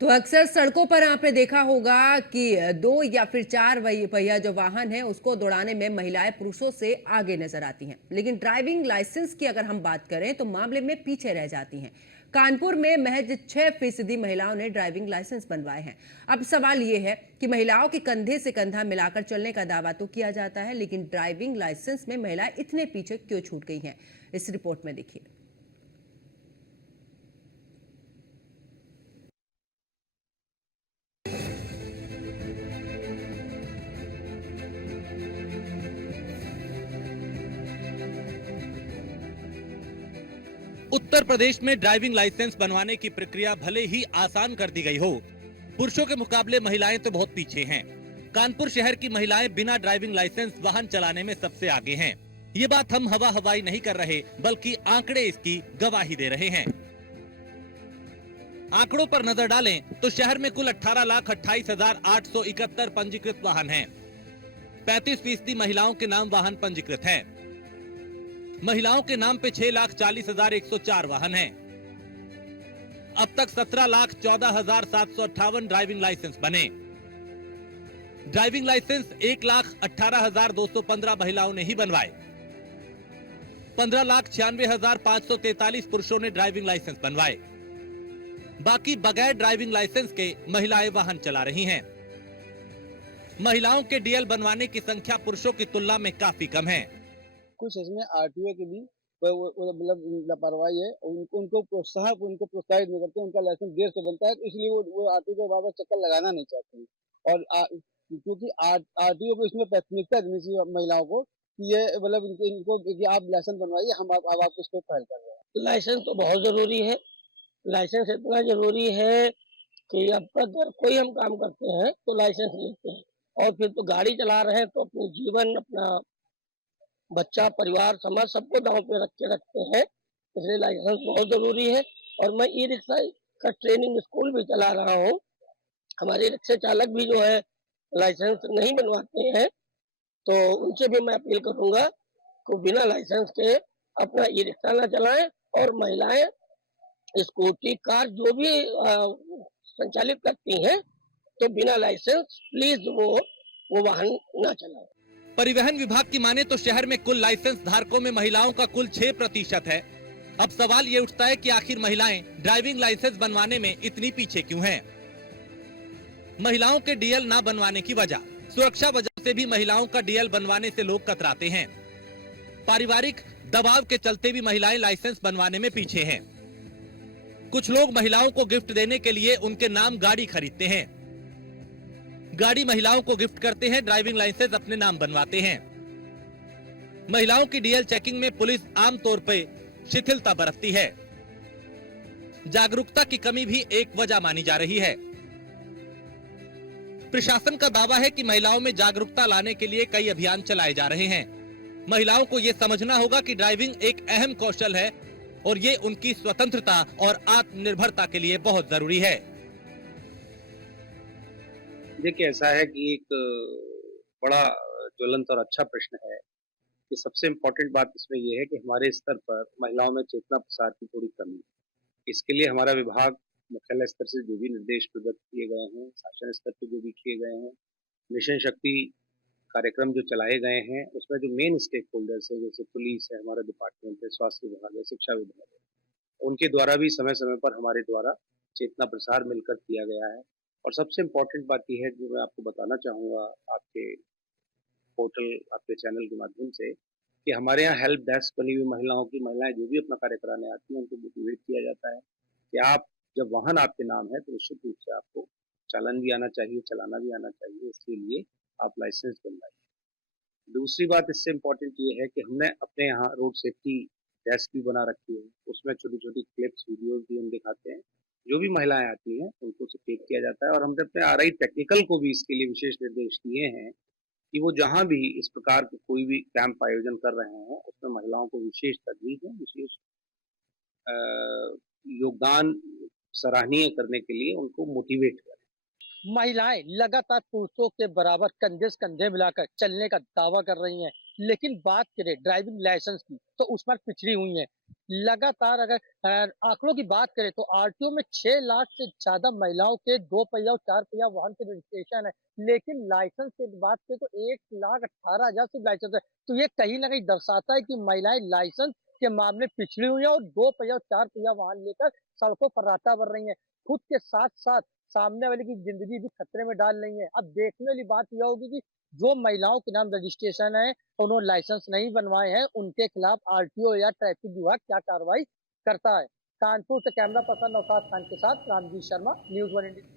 तो अक्सर सड़कों पर आपने देखा होगा कि 2 या फिर 4 वही पहिया जो वाहन है उसको दौड़ाने में महिलाएं पुरुषों से आगे नजर आती हैं, लेकिन ड्राइविंग लाइसेंस की अगर हम बात करें तो मामले में पीछे रह जाती हैं। कानपुर में महज 6% महिलाओं ने ड्राइविंग लाइसेंस बनवाए हैं। अब सवाल ये है कि महिलाओं के कंधे से कंधा मिलाकर चलने का दावा तो किया जाता है, लेकिन ड्राइविंग लाइसेंस में महिलाएं इतने पीछे क्यों छूट गई हैं? इस रिपोर्ट में देखिए। उत्तर प्रदेश में ड्राइविंग लाइसेंस बनवाने की प्रक्रिया भले ही आसान कर दी गई हो, पुरुषों के मुकाबले महिलाएं तो बहुत पीछे हैं। कानपुर शहर की महिलाएं बिना ड्राइविंग लाइसेंस वाहन चलाने में सबसे आगे हैं। ये बात हम हवा हवाई नहीं कर रहे, बल्कि आंकड़े इसकी गवाही दे रहे हैं। आंकड़ों पर नजर डालें तो शहर में कुल 18,28,871 पंजीकृत वाहन हैं। 35% महिलाओं के नाम वाहन पंजीकृत हैं। महिलाओं के नाम पे 6,40,104 वाहन हैं। अब तक 17,14,758 ड्राइविंग लाइसेंस बने। ड्राइविंग लाइसेंस 1,18,215 महिलाओं ने ही बनवाए। 15,96,543 पुरुषों ने ड्राइविंग लाइसेंस बनवाए। बाकी बगैर ड्राइविंग लाइसेंस के महिलाएं वाहन चला रही हैं। महिलाओं के डीएल बनवाने की संख्या पुरुषों की तुलना में काफी कम है। कुछ इसमें आरटीओ की भी वो मतलब लापरवाही है। उनको प्रोत्साहित नहीं करते। उनका लाइसेंस देर से बनता है, तो इसलिए वो आरटीओ के बार-बार चक्कर लगाना नहीं चाहते हैं। और क्योंकि आरटीओ को इसमें प्राथमिकता देनी चाहिए महिलाओं को कि ये मतलब इनको कि आप लाइसेंस बनवाइए, हम अब आपको इस पे पहल कर रहे हैं। लाइसेंस तो बहुत ज़रूरी है। लाइसेंस इतना ज़रूरी है कि अब तक अगर कोई हम काम करते हैं तो लाइसेंस लेते हैं, और फिर तो गाड़ी चला रहे हैं तो अपनी जीवन, अपना बच्चा, परिवार, समाज सबको दांव पे रख के रखते हैं, इसलिए लाइसेंस बहुत ज़रूरी है। और मैं ई-रिक्शा का ट्रेनिंग स्कूल भी चला रहा हूँ। हमारे रिक्शा चालक भी जो है लाइसेंस नहीं बनवाते हैं, तो उनसे भी मैं अपील करूँगा कि बिना लाइसेंस के अपना ई-रिक्शा ना चलाएँ, और महिलाएँ स्कूटी, कार जो भी संचालित करती हैं, तो बिना लाइसेंस प्लीज़ वो वाहन ना चलाएँ। परिवहन विभाग की माने तो शहर में कुल लाइसेंस धारकों में महिलाओं का कुल 6% है। अब सवाल ये उठता है कि आखिर महिलाएं ड्राइविंग लाइसेंस बनवाने में इतनी पीछे क्यों हैं? महिलाओं के डीएल ना बनवाने की वजह, सुरक्षा वजह से भी महिलाओं का डीएल बनवाने से लोग कतराते हैं। पारिवारिक दबाव के चलते भी महिलाएं लाइसेंस बनवाने में पीछे हैं। कुछ लोग महिलाओं को गिफ्ट देने के लिए उनके नाम गाड़ी खरीदते हैं। गाड़ी महिलाओं को गिफ्ट करते हैं, ड्राइविंग लाइसेंस अपने नाम बनवाते हैं। महिलाओं की डीएल चेकिंग में पुलिस आमतौर पर शिथिलता बरतती है। जागरूकता की कमी भी एक वजह मानी जा रही है। प्रशासन का दावा है कि महिलाओं में जागरूकता लाने के लिए कई अभियान चलाए जा रहे हैं। महिलाओं को यह समझना होगा कि ड्राइविंग एक अहम कौशल है और ये उनकी स्वतंत्रता और आत्मनिर्भरता के लिए बहुत जरूरी है। देखिए, ऐसा है कि एक बड़ा ज्वलंत और अच्छा प्रश्न है कि सबसे इम्पोर्टेंट बात इसमें ये है कि हमारे स्तर पर महिलाओं में चेतना प्रसार की थोड़ी कमी है। इसके लिए हमारा विभाग मुख्यालय स्तर से जो भी निर्देश प्रदत्त किए गए हैं, शासन स्तर पे जो भी किए गए हैं, मिशन शक्ति कार्यक्रम जो चलाए गए हैं, उसमें जो मेन स्टेक होल्डर्स है, जैसे पुलिस है, हमारा डिपार्टमेंट है, स्वास्थ्य विभाग है, शिक्षा विभाग है, उनके द्वारा भी समय-समय पर हमारे द्वारा चेतना प्रसार मिलकर किया गया है। और सबसे इम्पोर्टेंट बात ये है जो मैं आपको बताना चाहूँगा आपके पोर्टल, आपके चैनल के माध्यम से, कि हमारे यहाँ हेल्प डेस्क बनी हुई महिलाएँ जो भी अपना कार्य कराने आती हैं, उनको मोटिवेट किया जाता है कि आप जब वाहन आपके नाम है, तो निश्चित रूप से आपको चालन भी आना चाहिए, चलाना भी आना चाहिए, इसके लिए आप लाइसेंस बनवाइए। दूसरी बात इससे इम्पोर्टेंट ये है कि हमने अपने यहाँ रोड सेफ्टी डेस्क भी बना रखी है, उसमें छोटी-छोटी क्लिप्स, वीडियोज़ भी हम दिखाते हैं। जो भी महिलाएँ आती हैं, उनको उसे टेक किया जाता है, और हमने अपने आरआई टेक्निकल को भी इसके लिए विशेष निर्देश दिए हैं कि वो जहाँ भी इस प्रकार के कोई भी कैंप आयोजन कर रहे हैं, उसमें महिलाओं को विशेष तरजीह दें, विशेष अ, योगदान सराहनीय करने के लिए उनको मोटिवेट करें। महिलाएं लगातार पुरुषों के बराबर कंधे से कंधे मिलाकर चलने का दावा कर रही हैं, लेकिन बात करें ड्राइविंग लाइसेंस की तो उस पर पिछड़ी हुई है। लगातार अगर आंकड़ों की बात करें तो आरटीओ में 6 लाख से ज्यादा महिलाओं के 2 पहिया और 4 पहिया वाहन के रजिस्ट्रेशन है, लेकिन लाइसेंस की बात करें तो 1,18,000 सिर्फ लाइसेंस है। तो ये कहीं ना कहीं दर्शाता है कि महिलाएं लाइसेंस के मामले में पिछड़ी हुई है और 2 पहिया और 4 पहिया वाहन लेकर सड़कों पर रास्ता भर रही है। खुद के साथ साथ सामने वाले की जिंदगी भी खतरे में डाल रही है। अब देखने वाली बात यह होगी कि जो महिलाओं के नाम रजिस्ट्रेशन है, उन्होंने लाइसेंस नहीं बनवाए हैं, उनके खिलाफ आरटीओ या ट्रैफिक विभाग क्या कार्रवाई करता है। कानपुर से कैमरा पर्सन नौशाद खान के साथ रामजी शर्मा, न्यूज़ 1 इंडिया।